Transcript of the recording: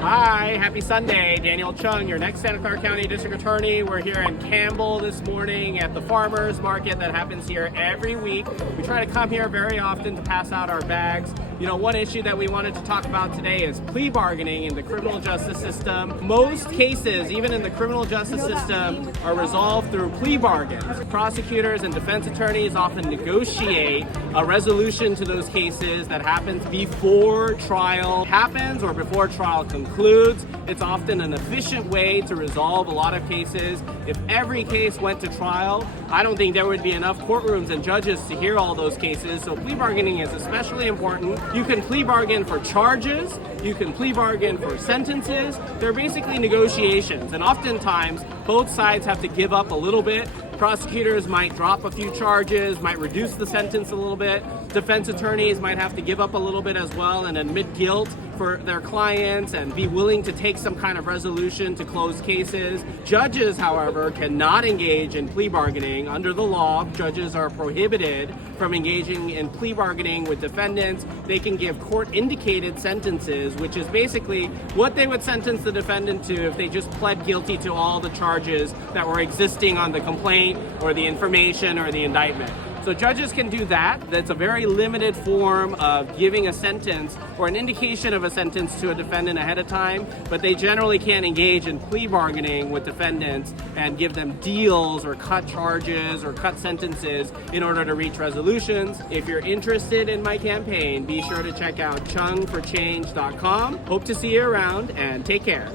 Hi, happy Sunday. Daniel Chung, your next Santa Clara County District Attorney. We're here in Campbell this morning at the Farmers Market that happens here every week. We try to come here very often to pass out our bags. You know, one issue that we wanted to talk about today is plea bargaining in the criminal justice system. Most cases, even in the criminal justice system, are resolved through plea bargains. Prosecutors and defense attorneys often negotiate a resolution to those cases that happens before trial happens or before trial concludes. It's often an efficient way to resolve a lot of cases. If every case went to trial, I don't think there would be enough courtrooms and judges to hear all those cases. So plea bargaining is especially important. You can plea bargain for charges, you can plea bargain for sentences. They're basically negotiations, and oftentimes both sides have to give up a little bit. Prosecutors might drop a few charges, might reduce the sentence a little bit. Defense attorneys might have to give up a little bit as well and admit guilt for their clients and be willing to take some kind of resolution to close cases. Judges, however, cannot engage in plea bargaining. Under the law, judges are prohibited from engaging in plea bargaining with defendants. They can give court-indicated sentences, which is basically what they would sentence the defendant to if they just pled guilty to all the charges that were existing on the complaint or the information or the indictment. So judges can do that. That's a very limited form of giving a sentence or an indication of a sentence to a defendant ahead of time, but they generally can't engage in plea bargaining with defendants and give them deals or cut charges or cut sentences in order to reach resolutions. If you're interested in my campaign, be sure to check out chungforchange.com. Hope to see you around, and take care.